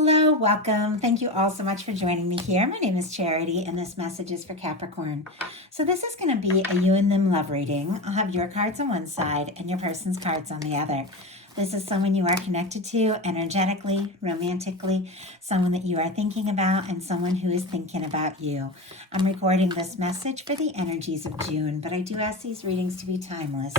Hello, welcome. Thank you all so much for joining me here. My name is Charity, and this message is for Capricorn. So, this is going to be a you and them love reading. I'll have your cards on one side and your person's cards on the other. This is someone you are connected to energetically, romantically, someone that you are thinking about, and someone who is thinking about you. I'm recording this message for the energies of June, but I do ask these readings to be timeless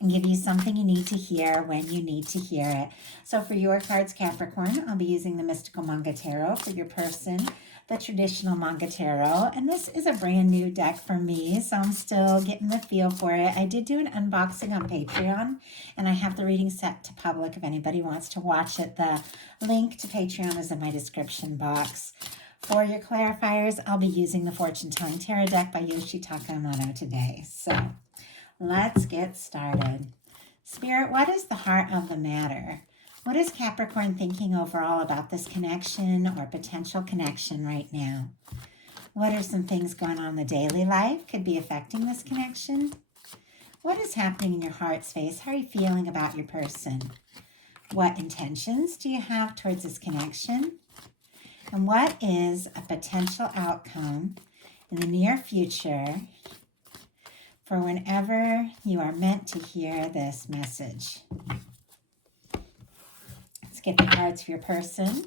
and give you something you need to hear when you need to hear it. So for your cards, Capricorn, I'll be using the Mystical Manga Tarot. For your person, the traditional Manga Tarot. And this is a brand new deck for me, so I'm still getting the feel for it. I did do an unboxing on Patreon, and I have the reading set to public if anybody wants to watch it. The link to Patreon is in my description box. For your clarifiers, I'll be using the Fortune Telling Tarot deck by Yoshitaka Amano today. So let's get started. Spirit, what is the heart of the matter? What is Capricorn thinking overall about this connection or potential connection right now? What are some things going on in the daily life could be affecting this connection? What is happening in your heart space? How are you feeling about your person? What intentions do you have towards this connection? And what is a potential outcome in the near future for whenever you are meant to hear this message? Let's get the cards for your person.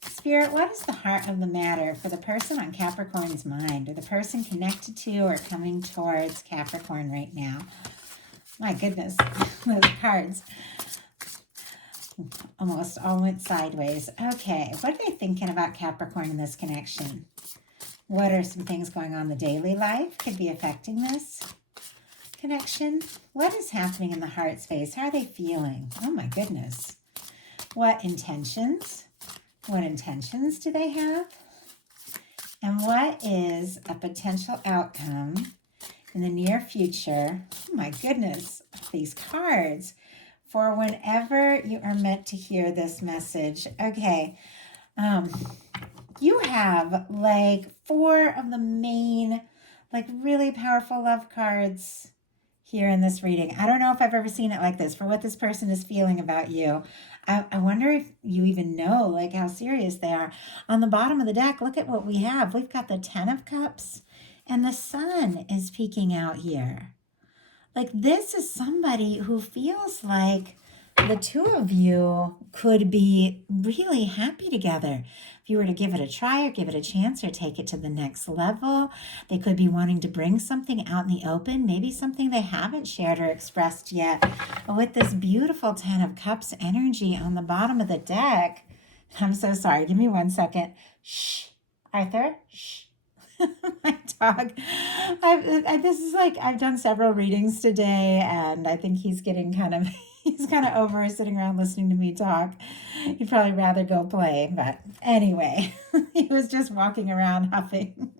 Spirit, what is the heart of the matter for the person on Capricorn's mind, or the person connected to or coming towards Capricorn right now? My goodness, those cards almost all went sideways. Okay, what are they thinking about Capricorn in this connection? What are some things going on in the daily life could be affecting this connection? What is happening in the heart space? How are they feeling? Oh my goodness. What intentions? What intentions do they have? And what is a potential outcome in the near future? Oh my goodness, these cards. For whenever you are meant to hear this message. Okay, you have like 4 of the main, like really powerful love cards here in this reading. I don't know if I've ever seen it like this for what this person is feeling about you. I wonder if you even know like how serious they are. On the bottom of the deck, look at what we have. We've got the 10 of Cups and the Sun is peeking out here. Like this is somebody who feels like the two of you could be really happy together. If you were to give it a try or give it a chance or take it to the next level, they could be wanting to bring something out in the open, maybe something they haven't shared or expressed yet. But with this beautiful 10 of Cups energy on the bottom of the deck, I'm so sorry. Give me 1 second. Shh. Arthur, shh. My dog. This is like, I've done several readings today, and I think he's getting he's kind of over sitting around listening to me talk. He'd probably rather go play, but anyway, he was just walking around huffing.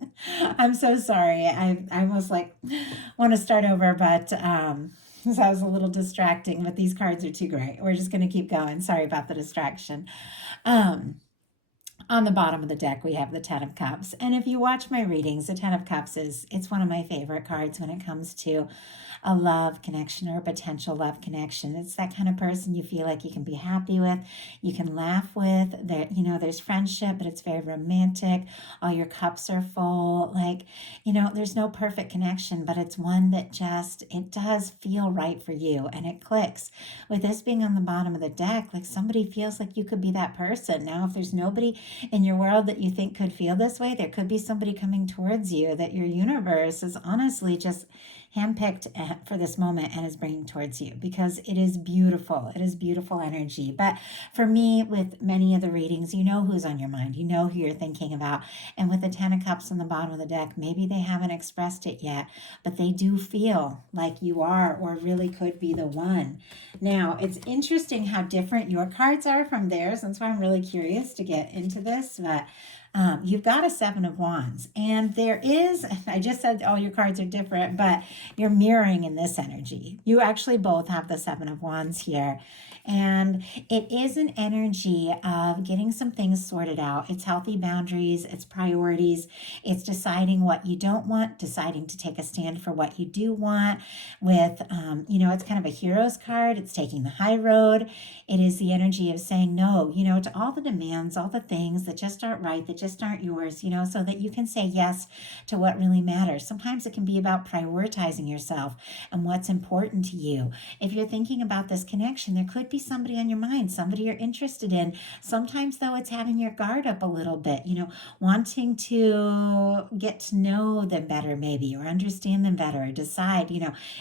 I'm so sorry. I almost like want to start over, but so that was a little distracting, but these cards are too great. We're just going to keep going. Sorry about the distraction. On the bottom of the deck, we have the 10 of Cups. And if you watch my readings, the 10 of Cups it's one of my favorite cards when it comes to a love connection or a potential love connection. It's that kind of person you feel like you can be happy with, you can laugh with. There's friendship, but it's very romantic. All your cups are full. There's no perfect connection, but it's one that it does feel right for you and it clicks. With this being on the bottom of the deck, like somebody feels like you could be that person. Now, if there's nobody in your world that you think could feel this way, there could be somebody coming towards you that your universe is honestly just handpicked for this moment and is bringing towards you, because it is beautiful. It is beautiful energy. But for me, with many of the readings, you know who's on your mind. You know who you're thinking about. And with the 10 of Cups on the bottom of the deck, maybe they haven't expressed it yet, but they do feel like you are or really could be the one. Now, it's interesting how different your cards are from theirs. That's why I'm really curious to get into this. But You've got a Seven of Wands, and there is, I just said all your cards are different, but you're mirroring in this energy. You actually both have the Seven of Wands here. And it is an energy of getting some things sorted out. It's healthy boundaries, it's priorities, it's deciding what you don't want, deciding to take a stand for what you do want. With, it's kind of a hero's card. It's taking the high road. It is the energy of saying no, to all the demands, all the things that just aren't right, that just aren't yours, so that you can say yes to what really matters. Sometimes it can be about prioritizing yourself and what's important to you. If you're thinking about this connection, there could be somebody on your mind, somebody you're interested in. Sometimes, though, it's having your guard up a little bit, wanting to get to know them better, maybe, or understand them better, or decide,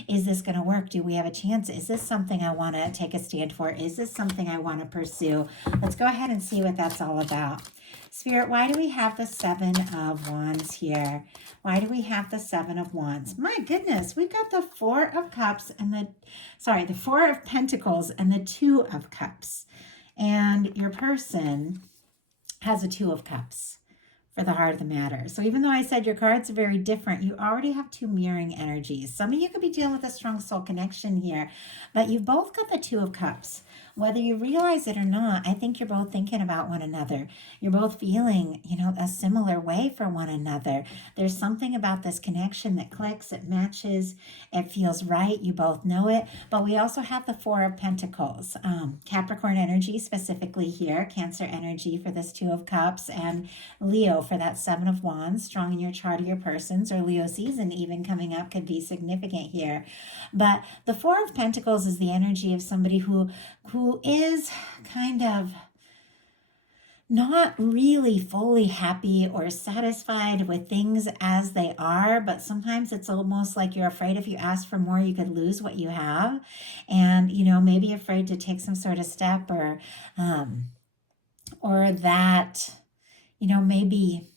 is this going to work? Do we have a chance? Is this something I want to take a stand for? Is this something I want to pursue? Let's go ahead and see what that's all about. Spirit, why do we have the Seven of Wands here? Why do we have the Seven of Wands? My goodness, we've got the Four of Cups and the Four of Pentacles and the Two of Cups. And your person has a Two of Cups for the heart of the matter. So even though I said your cards are very different, you already have two mirroring energies. Some of you could be dealing with a strong soul connection here, but you've both got the Two of Cups. Whether you realize it or not, I think you're both thinking about one another. You're both feeling, a similar way for one another. There's something about this connection that clicks, it matches, it feels right. You both know it. But we also have the Four of Pentacles, Capricorn energy specifically here, Cancer energy for this Two of Cups, and Leo for that Seven of Wands, strong in your chart of your persons, or Leo season even coming up could be significant here. But the Four of Pentacles is the energy of somebody who is kind of not really fully happy or satisfied with things as they are, but sometimes it's almost like you're afraid if you ask for more, you could lose what you have. And, maybe afraid to take some sort of step or that, maybe,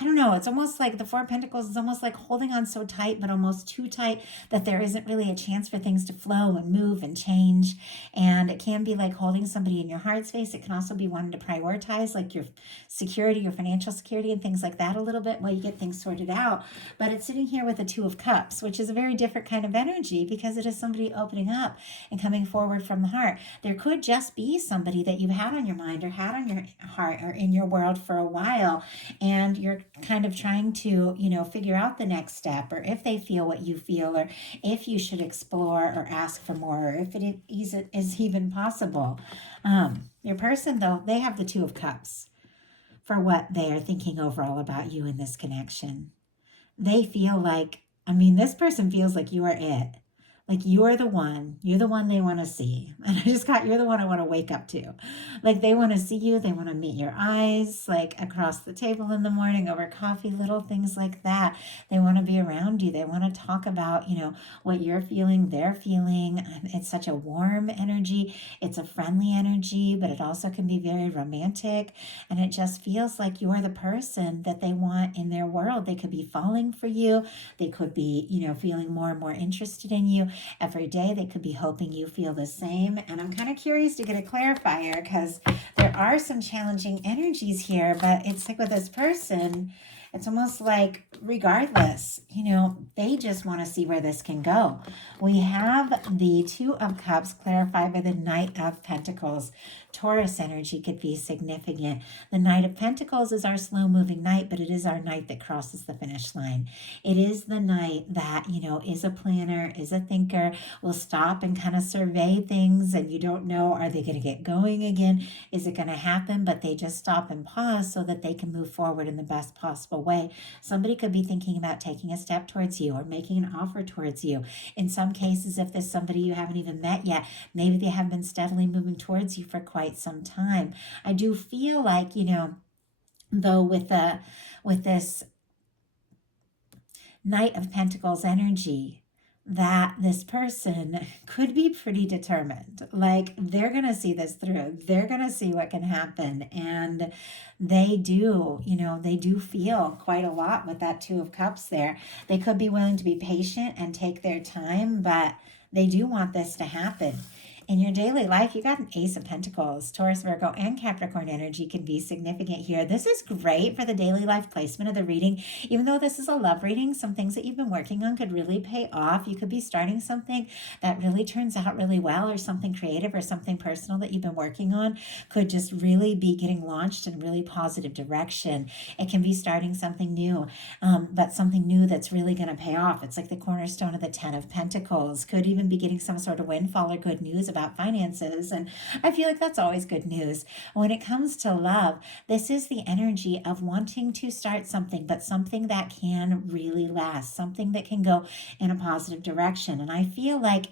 I don't know, it's almost like the Four of Pentacles is almost like holding on so tight, but almost too tight that there isn't really a chance for things to flow and move and change. And it can be like holding somebody in your heart space. It can also be wanting to prioritize like your security, your financial security and things like that a little bit while you get things sorted out. But it's sitting here with the Two of Cups, which is a very different kind of energy because it is somebody opening up and coming forward from the heart. There could just be somebody that you've had on your mind or had on your heart or in your world for a while, and you're kind of trying to, figure out the next step, or if they feel what you feel, or if you should explore or ask for more, or if it is even possible. Your person, though, they have the Two of Cups for what they are thinking overall about you in this connection. They feel like, this person feels like you are it. Like you're the one they want to see. And I just got, you're the one I want to wake up to. Like they want to see you. They want to meet your eyes, like across the table in the morning over coffee, little things like that. They want to be around you. They want to talk about, what you're feeling, they're feeling. It's such a warm energy. It's a friendly energy, but it also can be very romantic. And it just feels like you're the person that they want in their world. They could be falling for you. They could be, feeling more and more interested in you. Every day they could be hoping you feel the same. And I'm kind of curious to get a clarifier because there are some challenging energies here, but it's like with this person, it's almost like regardless, they just want to see where this can go. We have the Two of Cups clarified by the Knight of Pentacles. Taurus energy could be significant. The Knight of Pentacles is our slow-moving knight, but it is our knight that crosses the finish line. It is the knight that, is a planner, is a thinker, will stop and kind of survey things, and you don't know, are they going to get going again? Is it going to happen? But they just stop and pause so that they can move forward in the best possible way. Somebody could be thinking about taking a step towards you or making an offer towards you. In some cases, if there's somebody you haven't even met yet, maybe they have been steadily moving towards you for quite some time. I do feel like, though with this Knight of Pentacles energy, that this person could be pretty determined. Like they're going to see this through. They're going to see what can happen. And they do, they do feel quite a lot with that Two of Cups there. They could be willing to be patient and take their time, but they do want this to happen. In your daily life, you got an Ace of Pentacles. Taurus, Virgo, and Capricorn energy can be significant here. This is great for the daily life placement of the reading. Even though this is a love reading, some things that you've been working on could really pay off. You could be starting something that really turns out really well, or something creative or something personal that you've been working on could just really be getting launched in a really positive direction. It can be starting something new, but something new that's really going to pay off. It's like the cornerstone of the Ten of Pentacles. Could even be getting some sort of windfall or good news about finances. And I feel like that's always good news. When it comes to love, this is the energy of wanting to start something, but something that can really last, something that can go in a positive direction. And I feel like,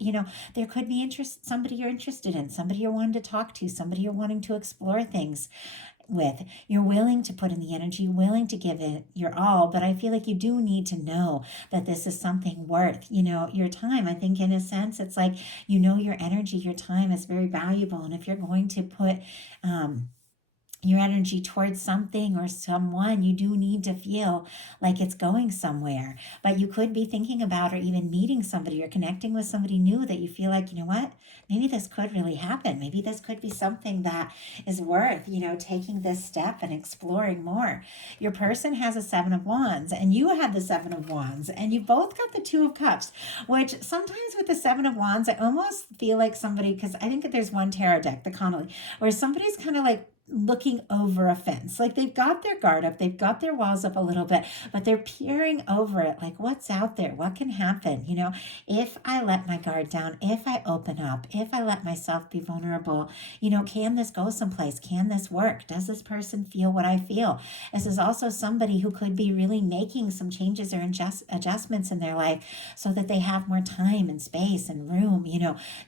there could be somebody you're interested in, somebody you're wanting to talk to, somebody you're wanting to explore things with. You're willing to put in the energy, willing to give it your all, but I feel like you do need to know that this is something worth, your time. I think in a sense, it's like, your energy, your time is very valuable. And if you're going to put, your energy towards something or someone, you do need to feel like it's going somewhere. But you could be thinking about, or even meeting somebody or connecting with somebody new that you feel like, what, maybe this could really happen. Maybe this could be something that is worth, taking this step and exploring more. Your person has a Seven of Wands, and you had the Seven of Wands, and you both got the Two of Cups, which sometimes with the Seven of Wands, I almost feel like somebody, because I think that there's one tarot deck, the Connolly, where somebody's kind of like looking over a fence. Like they've got their guard up, they've got their walls up a little bit, but they're peering over it, like what's out there, what can happen, if I let my guard down, if I open up, if I let myself be vulnerable, can this go someplace? Can this work? Does this person feel what I feel? This is also somebody who could be really making some changes or adjustments in their life so that they have more time and space and room,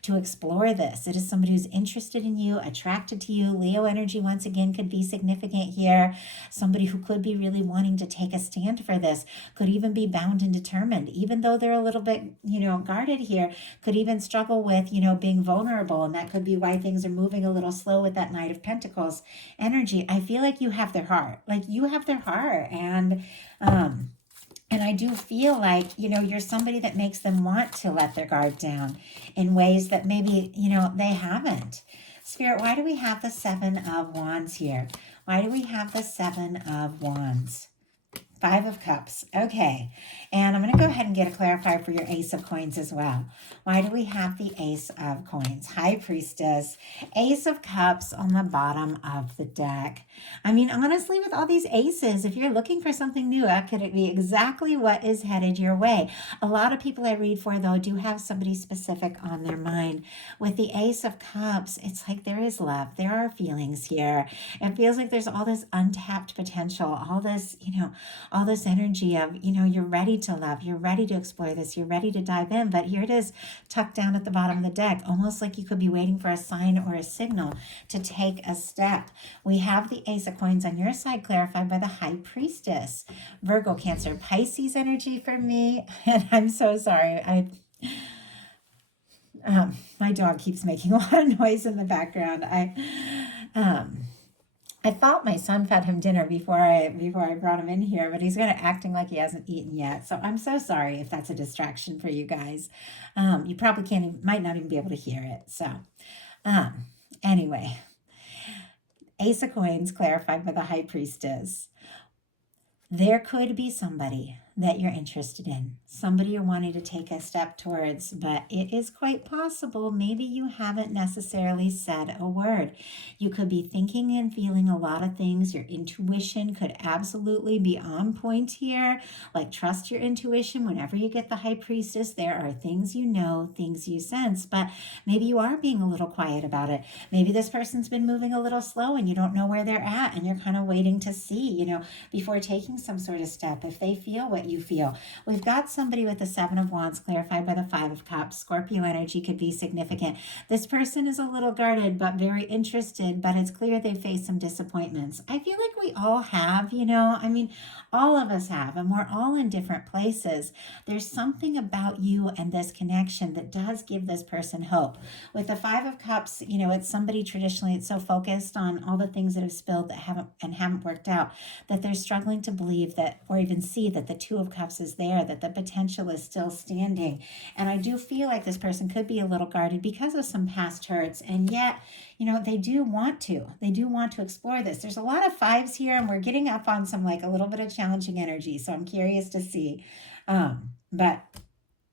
to explore this. It is somebody who's interested in you, attracted to you. Leo energy once again could be significant here. Somebody who could be really wanting to take a stand for this, could even be bound and determined, even though they're a little bit, guarded here, could even struggle with, being vulnerable. And that could be why things are moving a little slow with that Knight of Pentacles energy. I feel like you have their heart, and I do feel like, you're somebody that makes them want to let their guard down in ways that maybe, they haven't. Spirit, why do we have the Seven of Wands here? Why do we have the Seven of Wands? Five of Cups. Okay. And I'm going to go ahead and get a clarifier for your Ace of Coins as well. Why do we have the Ace of Coins? High Priestess, Ace of Cups on the bottom of the deck. I mean, honestly, with all these aces, if you're looking for something new, that could be exactly what is headed your way. A lot of people I read for, though, do have somebody specific on their mind. With the Ace of Cups, it's like there is love. There are feelings here. It feels like there's all this untapped potential, all this, all this energy of, you're ready to love, you're ready to explore this, you're ready to dive in, but here it is tucked down at the bottom of the deck, almost like you could be waiting for a sign or a signal to take a step. We have the Ace of Coins on your side clarified by the High Priestess. Virgo, Cancer, Pisces energy for me, and I'm so sorry, my dog keeps making a lot of noise in the background. I thought my son fed him dinner before I brought him in here, but he's kind of acting like he hasn't eaten yet. So I'm so sorry if that's a distraction for you guys. You probably might not even be able to hear it. So anyway, Ace of Coins clarified by the High Priestess. There could be somebody that you're interested in, somebody you're wanting to take a step towards, but it is quite possible maybe you haven't necessarily said a word. You could be thinking and feeling a lot of things. Your intuition could absolutely be on point here. Like, trust your intuition. Whenever you get the High Priestess, there are things you know, things you sense, but maybe you are being a little quiet about it. Maybe this person's been moving a little slow and you don't know where they're at, and you're kind of waiting to see, before taking some sort of step, if they feel what you feel. We've got somebody with the Seven of Wands clarified by the Five of Cups. Scorpio energy could be significant. This person is a little guarded but very interested, but it's clear they face some disappointments. I feel like we all have, all of us have, and we're all in different places. There's something about you and this connection that does give this person hope. With the Five of Cups, it's somebody traditionally, it's so focused on all the things that have spilled that haven't worked out, that they're struggling to believe that, or even see that the Two Two of Cups is there, that the potential is still standing. And I do feel like this person could be a little guarded because of some past hurts. And yet, they do want to. They do want to explore this. There's a lot of fives here, and we're getting up on some like a little bit of challenging energy. So I'm curious to see. But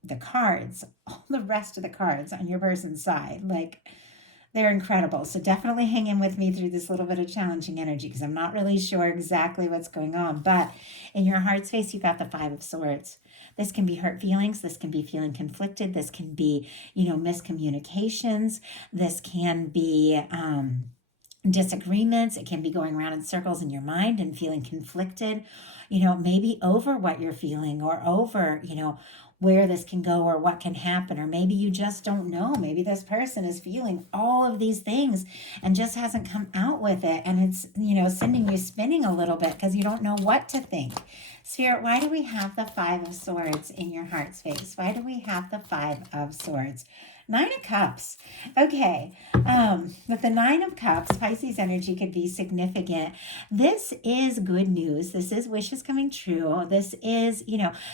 the cards, all the rest of the cards on your person's side, like, they're incredible. So definitely hang in with me through this little bit of challenging energy, because I'm not really sure exactly what's going on. But in your heart space, you got the Five of Swords. This can be hurt feelings. This can be feeling conflicted. This can be, miscommunications. This can be disagreements. It can be going around in circles in your mind and feeling conflicted, maybe over what you're feeling, or over, where this can go or what can happen. Or maybe you just don't know. Maybe this person is feeling all of these things and just hasn't come out with it. And it's, sending you spinning a little bit because you don't know what to think. Spirit, why do we have the Five of Swords in your heart space? Why do we have the Five of Swords? Nine of Cups. Okay. With the Nine of Cups, Pisces energy could be significant. This is good news. This is wishes coming true. This is,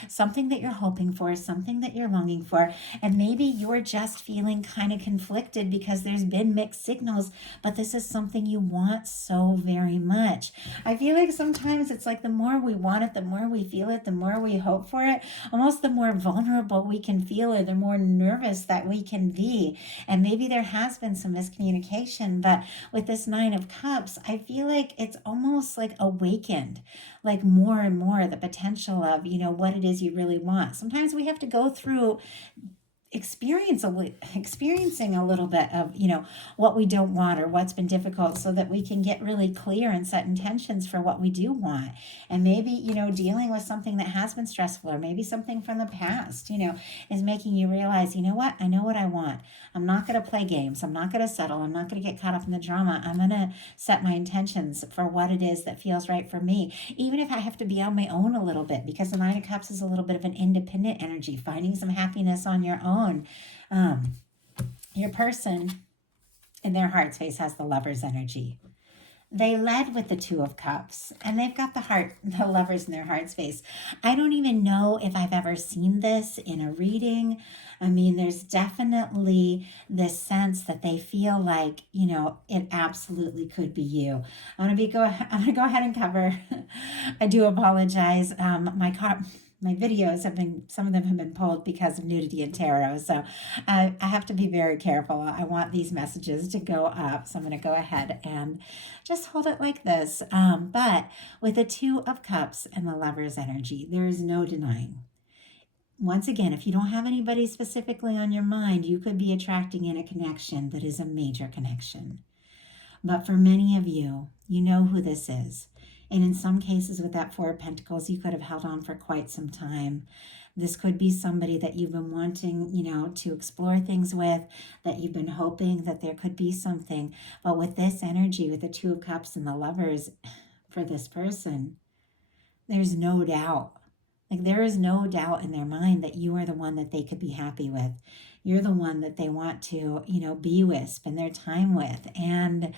something that you're hoping for, something that you're longing for. And maybe you're just feeling kind of conflicted because there's been mixed signals, but this is something you want so very much. I feel like sometimes it's like the more we want it, the more we feel it, the more we hope for it, almost the more vulnerable we can feel it, the more nervous that we can be. And maybe there has been some miscommunication, but with this Nine of Cups, I feel like it's almost like awakened, like more and more the potential of, what it is you really want. Sometimes we have to go through experiencing a little bit of, what we don't want or what's been difficult, so that we can get really clear and set intentions for what we do want. And maybe, dealing with something that has been stressful, or maybe something from the past, is making you realize, what? I know what I want. I'm not going to play games. I'm not going to settle. I'm not going to get caught up in the drama. I'm going to set my intentions for what it is that feels right for me, even if I have to be on my own a little bit, because the Nine of Cups is a little bit of an independent energy, finding some happiness on your own. Your person in their heart space has the Lover's energy. They led with the Two of Cups, and they've got the Lovers in their heart space. I don't even know if I've ever seen this in a reading. I mean, there's definitely this sense that they feel like, it absolutely could be you. I'm going to go ahead and cover. I do apologize. My videos some of them have been pulled because of nudity and tarot. So I have to be very careful. I want these messages to go up. So I'm going to go ahead and just hold it like this. But with the Two of Cups and the Lover's energy, there is no denying. Once again, if you don't have anybody specifically on your mind, you could be attracting in a connection that is a major connection. But for many of you, you know who this is. And in some cases with that Four of Pentacles, you could have held on for quite some time. This could be somebody that you've been wanting, to explore things with, that you've been hoping that there could be something. But with this energy, with the Two of Cups and the Lovers for this person, there's no doubt. Like, there is no doubt in their mind that you are the one that they could be happy with. You're the one that they want to, be with, spend their time with. And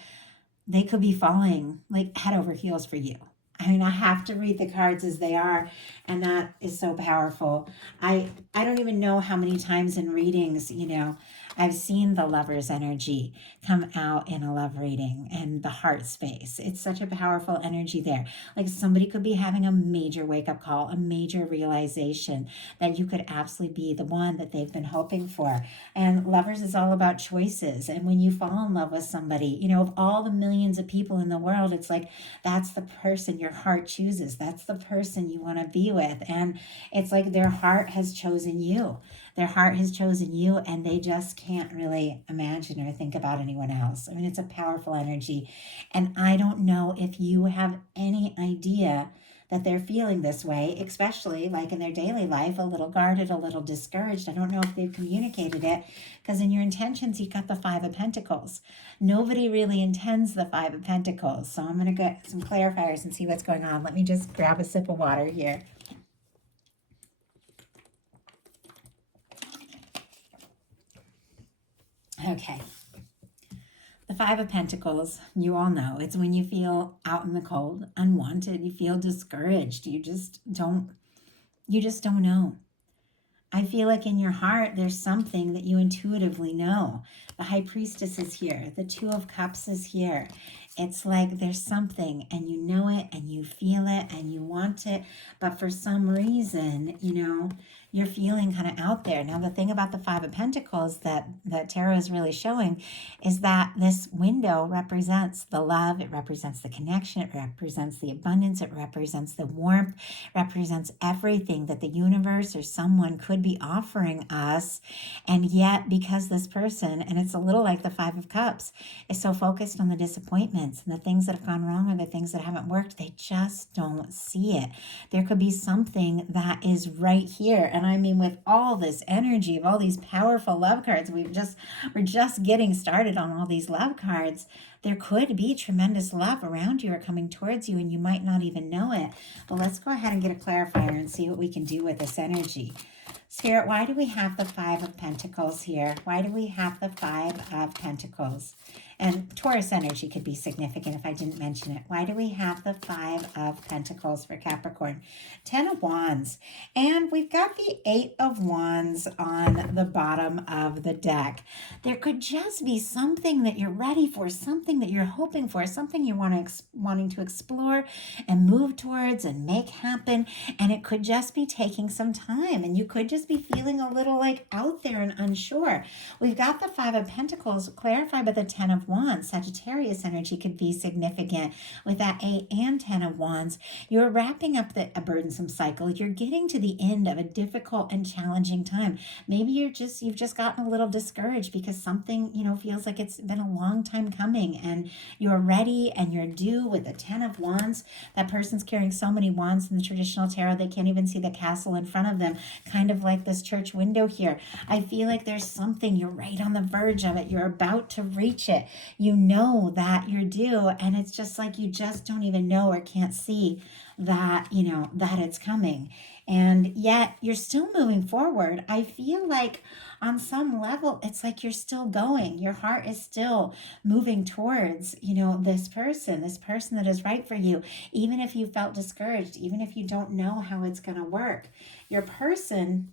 they could be falling like head over heels for you. I mean, I have to read the cards as they are, and that is so powerful. I don't even know how many times in readings, I've seen the Lover's energy come out in a love reading and the heart space. It's such a powerful energy there. Like, somebody could be having a major wake-up call, a major realization that you could absolutely be the one that they've been hoping for. And Lovers is all about choices. And when you fall in love with somebody, of all the millions of people in the world, it's like, that's the person your heart chooses. That's the person you want to be with. And it's like their heart has chosen you. Their heart has chosen you, and they just can't really imagine or think about anyone else. I mean, it's a powerful energy. And I don't know if you have any idea that they're feeling this way, especially like in their daily life, a little guarded, a little discouraged. I don't know if they've communicated it, because in your intentions, you've got the Five of Pentacles. Nobody really intends the Five of Pentacles. So I'm going to get some clarifiers and see what's going on. Let me just grab a sip of water here. Okay. The Five of Pentacles, you all know, it's when you feel out in the cold, unwanted, you feel discouraged, you just don't You just don't know. I feel like in your heart, there's something that you intuitively know. The High Priestess is here. The Two of Cups is here. It's like there's something and you know it and you feel it and you want it. But for some reason, you're feeling kind of out there. Now, the thing about the Five of Pentacles that tarot is really showing is that this window represents the love. It represents the connection. It represents the abundance. It represents the warmth, represents everything that the universe or someone could be offering us. And yet, because this person, and it's a little like the Five of Cups, is so focused on the disappointments and the things that have gone wrong or the things that haven't worked, they just don't see it. There could be something that is right here. And I mean, with all this energy of all these powerful love cards, we're just getting started on all these love cards. There could be tremendous love around you or coming towards you, and you might not even know it. But let's go ahead and get a clarifier and see what we can do with this energy. Spirit, why do we have the Five of Pentacles here? Why do we have the Five of Pentacles? And Taurus energy could be significant if I didn't mention it. Why do we have the Five of Pentacles for Capricorn? 10 of Wands. And we've got the 8 of Wands on the bottom of the deck. There could just be something that you're ready for, something that you're hoping for, something you're wanting to explore and move towards and make happen. And it could just be taking some time. And you could just be feeling a little like out there and unsure. We've got the Five of Pentacles clarified by the 10 of Wands. Sagittarius energy could be significant with that 8 and 10 of Wands. You're wrapping up a burdensome cycle. You're getting to the end of a difficult and challenging time. Maybe you've just gotten a little discouraged because something, feels like it's been a long time coming, and you're ready and you're due with the 10 of Wands. That person's carrying so many wands in the traditional tarot, they can't even see the castle in front of them, kind of like this church window here. I feel like there's something, you're right on the verge of it. You're about to reach it. You know that you're due, and it's just like you just don't even know or can't see that, that it's coming. And yet you're still moving forward. I feel like on some level, it's like you're still going. Your heart is still moving towards, this person that is right for you. Even if you felt discouraged, even if you don't know how it's going to work, your person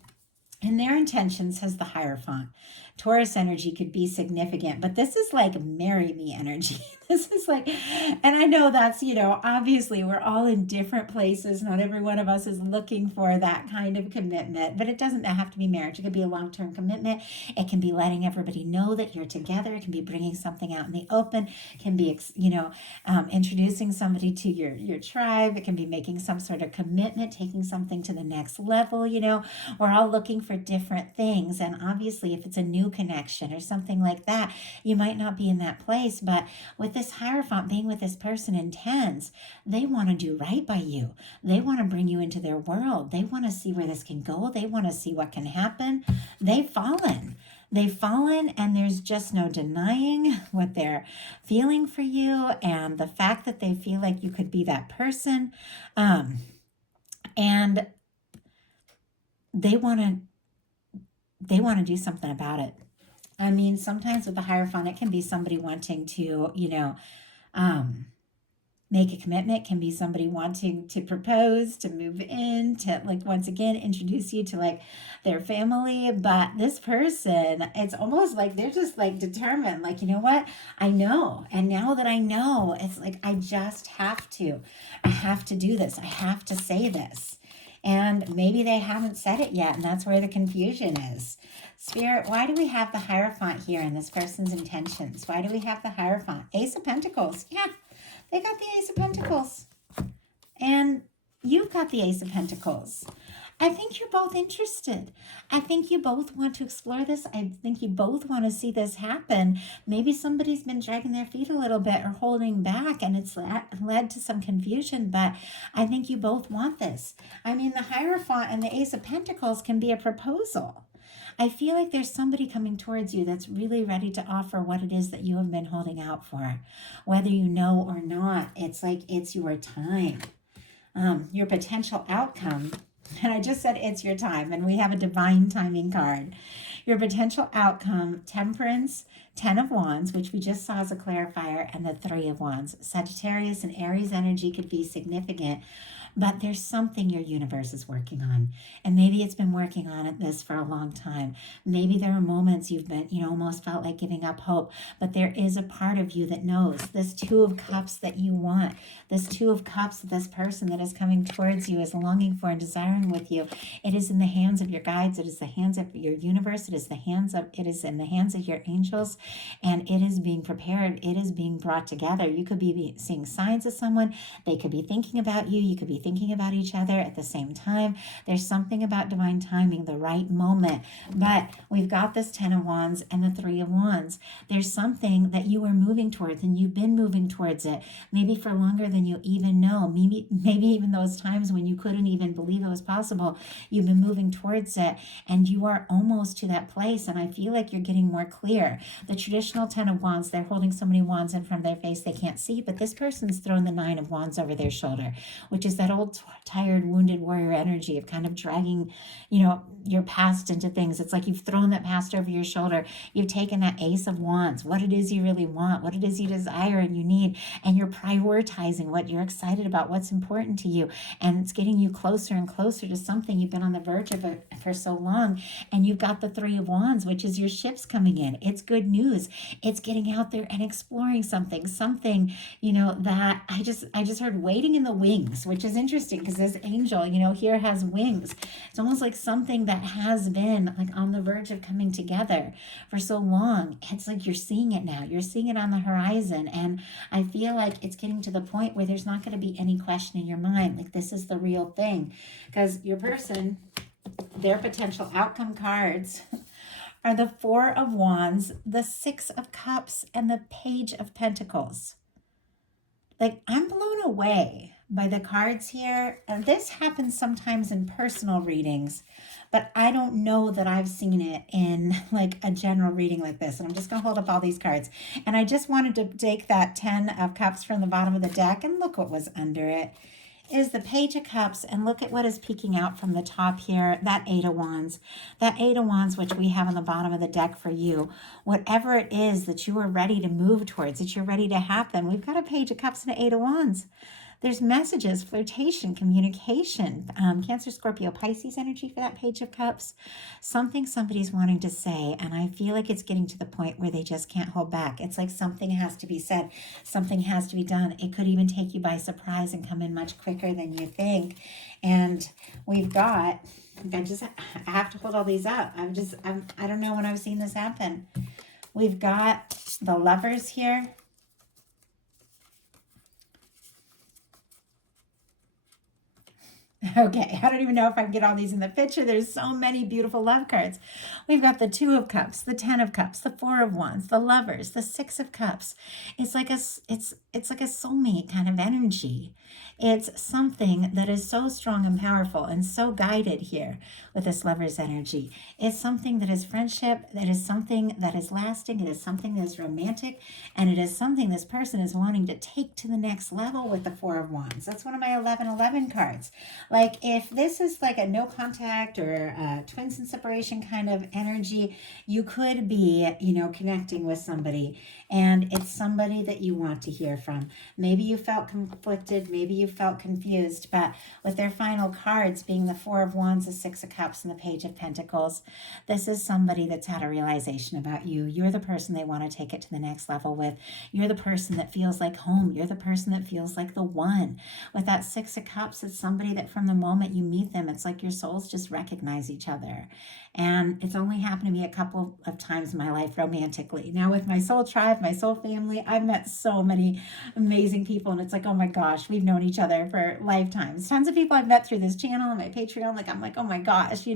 and their intentions has the Hierophant. Taurus energy could be significant, but this is like marry me energy. This is like, and I know that's, obviously we're all in different places. Not every one of us is looking for that kind of commitment, but it doesn't have to be marriage. It could be a long-term commitment. It can be letting everybody know that you're together. It can be bringing something out in the open. It can be, introducing somebody to your tribe. It can be making some sort of commitment, taking something to the next level. We're all looking for different things. And obviously if it's a new connection or something like that, you might not be in that place. But with this Hierophant being with this person in tens, they want to do right by you. They want to bring you into their world. They want to see where this can go. They want to see what can happen. They've fallen, and there's just no denying what they're feeling for you and the fact that they feel like you could be that person. And they want to do something about it. I mean, sometimes with the Hierophant, it can be somebody wanting to, make a commitment. It can be somebody wanting to propose, to move in, to once again, introduce you to their family. But this person, it's almost like they're just determined, you know what? I know. And now that I know, it's like, I have to do this. I have to say this. And maybe they haven't said it yet, and that's where the confusion is. Spirit, why do we have the Hierophant here in this person's intentions? Why do we have the Hierophant? Ace of Pentacles. Yeah, they got the Ace of Pentacles. And you've got the Ace of Pentacles. I think you're both interested. I think you both want to explore this. I think you both want to see this happen. Maybe somebody's been dragging their feet a little bit or holding back, and it's led to some confusion, but I think you both want this. I mean, the Hierophant and the Ace of Pentacles can be a proposal. I feel like there's somebody coming towards you that's really ready to offer what it is that you have been holding out for. Whether you know or not, it's like it's your time. Your potential outcome. And I just said it's your time, and we have a divine timing card. Your potential outcome, Temperance, Ten of Wands, which we just saw as a clarifier, and the Three of Wands. Sagittarius and Aries energy could be significant, but there's something your universe is working on. And maybe it's been working on this for a long time. Maybe there are moments you've been, almost felt like giving up hope, but there is a part of you that knows this Two of Cups that you want, this Two of Cups, this person that is coming towards you is longing for and desiring with you. It is in the hands of your guides. It is the hands of your universe. It is in the hands of your angels, and it is being prepared. It is being brought together. You could be seeing signs of someone. They could be thinking about you. You could be thinking about each other at the same time. There's something about divine timing, the right moment. But we've got this Ten of Wands and the Three of Wands. There's something that you are moving towards, and you've been moving towards it, maybe for longer than you even know. Maybe even those times when you couldn't even believe it was possible, you've been moving towards it, and you are almost to that place. And I feel like you're getting more clear. The traditional Ten of Wands, they're holding so many wands in front of their face they can't see, but this person's throwing the Nine of Wands over their shoulder, which is that old tired wounded warrior energy of kind of dragging your past into things. It's like you've thrown that past over your shoulder. You've taken that Ace of Wands, what it is you really want, what it is you desire and you need, and you're prioritizing what you're excited about, what's important to you, and it's getting you closer and closer to something you've been on the verge of it for so long. And you've got the Three of Wands, which is your ships coming in. It's good news. It's getting out there and exploring something that I just heard waiting in the wings, which is interesting because this angel, here has wings. It's almost like something that has been like on the verge of coming together for so long. It's like you're seeing it now. You're seeing it on the horizon. And I feel like it's getting to the point where there's not going to be any question in your mind. Like this is the real thing. Because your person, their potential outcome cards are the Four of Wands, the Six of Cups, and the Page of Pentacles. Like, I'm blown away by the cards here. And this happens sometimes in personal readings, but I don't know that I've seen it in like a general reading like this. And I'm just going to hold up all these cards. And I just wanted to take that 10 of Cups from the bottom of the deck and look what was under it. Is the Page of Cups, and look at what is peeking out from the top here, that Eight of Wands. That Eight of Wands, which we have on the bottom of the deck for you. Whatever it is that you are ready to move towards, that you're ready to happen, we've got a Page of Cups and an Eight of Wands. There's messages, flirtation, communication, Cancer, Scorpio, Pisces energy for that Page of Cups. Something somebody's wanting to say, and I feel like it's getting to the point where they just can't hold back. It's like something has to be said. Something has to be done. It could even take you by surprise and come in much quicker than you think. And we've got, I have to hold all these up. I don't know when I've seen this happen. We've got the Lovers here. Okay, I don't even know if I can get all these in the picture. There's so many beautiful love cards. We've got the Two of Cups, the Ten of Cups, the Four of Wands, the Lovers, the Six of Cups. It's like a soulmate kind of energy. It's something that is so strong and powerful and so guided here with this Lover's energy. It's something that is friendship, that is something that is lasting, it is something that is romantic, and it is something this person is wanting to take to the next level with the Four of Wands. That's one of my 1111 cards. Like if this is like a no contact or a twins in separation kind of energy, you could be, connecting with somebody, and it's somebody that you want to hear from. Maybe you felt conflicted, maybe you felt confused, but with their final cards being the Four of Wands, the Six of Cups, and the Page of Pentacles, this is somebody that's had a realization about you. You're the person they want to take it to the next level with. You're the person that feels like home. You're the person that feels like the one. With that Six of Cups, it's somebody that from the moment you meet them, it's like your souls just recognize each other. And it's only happened to me a couple of times in my life romantically. Now with my soul tribe, my soul family, I've met so many amazing people, and it's like, oh my gosh, we've known each other for lifetimes. Tons of people I've met through this channel and my Patreon, I'm like, oh my gosh,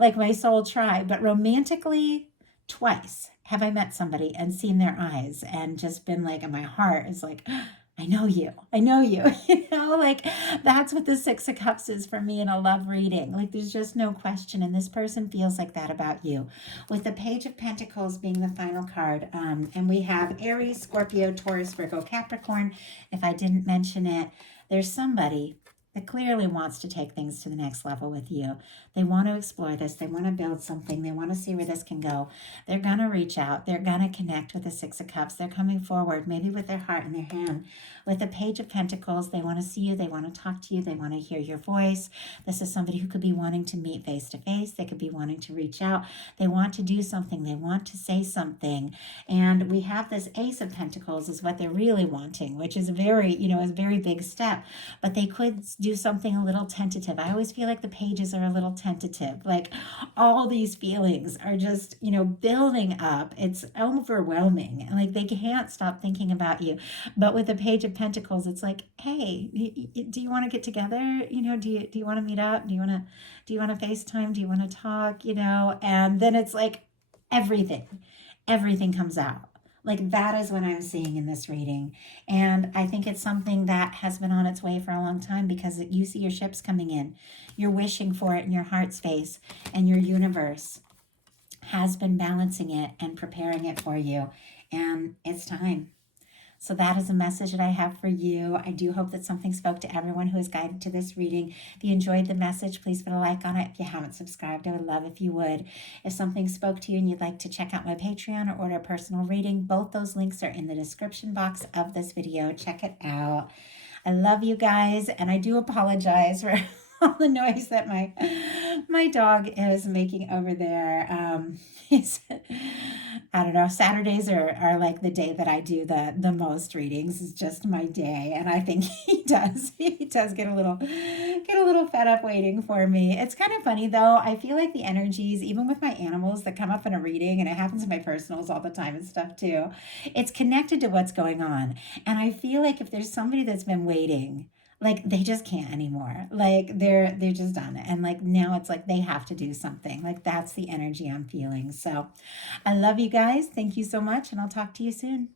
like my soul tribe. But romantically, twice have I met somebody and seen their eyes and just been like, and my heart is like, I know you, like that's what the Six of Cups is for me in a love reading. Like there's just no question. And this person feels like that about you. With the Page of Pentacles being the final card. And we have Aries, Scorpio, Taurus, Virgo, Capricorn. If I didn't mention it, there's somebody that clearly wants to take things to the next level with you. They want to explore this. They want to build something. They want to see where this can go. They're going to reach out. They're going to connect with the Six of Cups. They're coming forward, maybe with their heart in their hand. With the Page of Pentacles, they want to see you. They want to talk to you. They want to hear your voice. This is somebody who could be wanting to meet face to face. They could be wanting to reach out. They want to do something. They want to say something. And we have this Ace of Pentacles is what they're really wanting, which is a very, a very big step. But they could do something a little tentative. I always feel like the pages are a little tentative. Like all these feelings are just, building up. It's overwhelming. Like they can't stop thinking about you. But with the Page of Pentacles, it's like, hey, do you want to get together? Do you want to meet up? Do you want to FaceTime? Do you want to talk? And then it's like everything comes out. Like that is what I'm seeing in this reading. And I think it's something that has been on its way for a long time because you see your ships coming in. You're wishing for it in your heart space, and your universe has been balancing it and preparing it for you. And it's time. So that is a message that I have for you. I do hope that something spoke to everyone who is guided to this reading. If you enjoyed the message, please put a like on it. If you haven't subscribed, I would love if you would. If something spoke to you and you'd like to check out my Patreon or order a personal reading, both those links are in the description box of this video. Check it out. I love you guys, and I do apologize for all the noise that my dog is making over there. I don't know, Saturdays are like the day that I do the most readings. It's just my day, and I think he does get a little fed up waiting for me. It's kind of funny though. I feel like the energies, even with my animals that come up in a reading, and it happens in my personals all the time and stuff too, it's connected to what's going on. And I feel like if there's somebody that's been waiting, like they just can't anymore. Like they're just done. And like now it's like they have to do something. Like that's the energy I'm feeling. So I love you guys. Thank you so much, and I'll talk to you soon.